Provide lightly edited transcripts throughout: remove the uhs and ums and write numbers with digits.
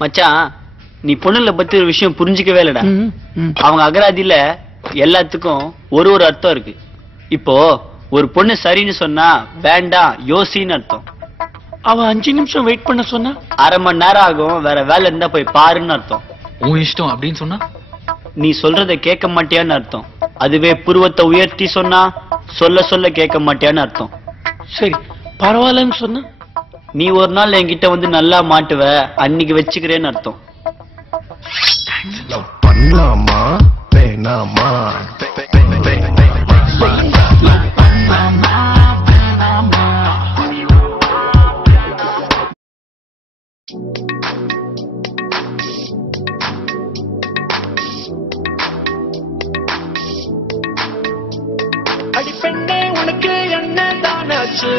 மச்சான், நீ பொண்ணுல பத்தி ஒரு விஷயம் புரிஞ்சுக்கவே இல்லடா. அவங்க அகராதியில எல்லாத்துக்கும் ஒரு ஒரு அர்த்தம் இருக்கு. இப்போ ஒரு பொண்ணு சரின்னு சொன்னா வேண்டாம் யோசின்னு அர்த்தம். அவன் 5 நிமிஷம் வெயிட் பண்ண சொன்னா அரை மணி நேரம் ஆகும், வேற வேலை இருந்தா போய் பாருன்னு அர்த்தம். உன் இஷ்டம் அப்படின்னு சொன்னா நீ சொல்றத கேட்க மாட்டியான்னு அர்த்தம். அதுவே புருவத்தை உயர்த்தி சொன்னா சொல்ல சொல்ல கேட்க மாட்டியான்னு அர்த்தம். சரி பரவாயில்லன்னு சொன்னா நீ ஒரு நாள் என்கிட்ட வந்து நல்லா மாட்டுவ, அன்னைக்கு வச்சுக்கிறேன்னு அர்த்தம். பண்ணலாமா வேணாமா? அடிப்பெண்ணே உனக்கு என்ன தானாச்சு?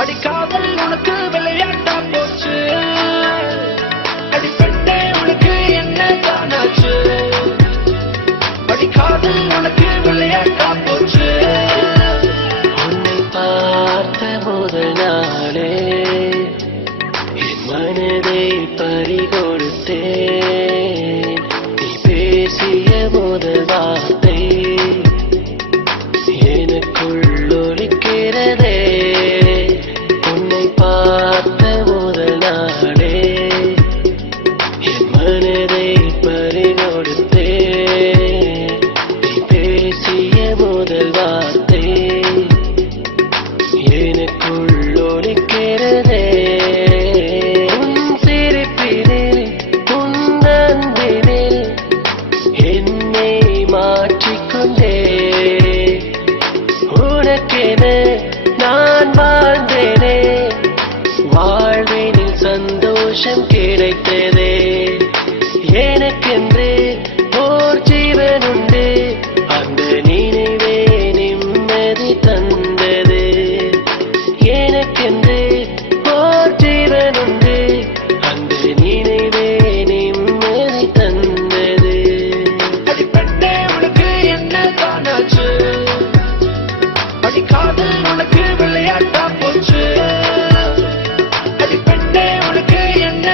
அடிக்காதல் உனக்கு விளையாட்டா போச்சு. அடிப்பெண்ணே உனக்கு என்ன தானாச்சு? அடிக்காதல் உனக்கு விளையாட்டா போச்சு. உன்னை பார்த்த முதல் நாளே என் மனதை பறிகொடுத்தேன். நீ பேசிய முதல் வார்த்தை எனக்குள் ஒலிக்கிறதே. உன்னை பார்த்த முதல் நாளே என் மனதை பறிகொடுத்தேன். நீ பேசிய முதல் வார்த்தை எனக்குள் ஒலிக்கிறதே. உன் சிரிப்பினில் உன் அன்பினில் என்னை மாற்றிக்கொண்டே. உனக்கென நான் வாழ்ந்தேனே, வாழ்வினில் சந்தோஷம் கிடைத்ததே. எனக்கென்று ஓர் ஜீவன் உண்டு, அந்த நினைவே நிம்மதி தந்தது. எனக்கென்று ஓர் ஜீவன் உண்டு, அந்த நினைவே நிம்மதி தந்தது. அடிப்பட்டே உனக்கு என்ன தானாச்சு? அடிக்காதல் உனக்கு விளையாட்டா போச்சு. அடிப்பெண்ணே உனக்கு என்ன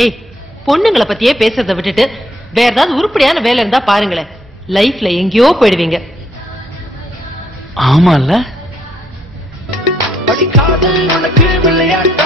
ஏய், பொண்ணுங்களை பத்தியே பேசுறத விட்டுட்டு வேற ஏதாவது உருப்படியான வேலை இருந்தா பாருங்களேன். லைஃப்ல எங்கேயோ போயிடுவீங்க. ஆமால காதல் உனக்கு விளையாட்டு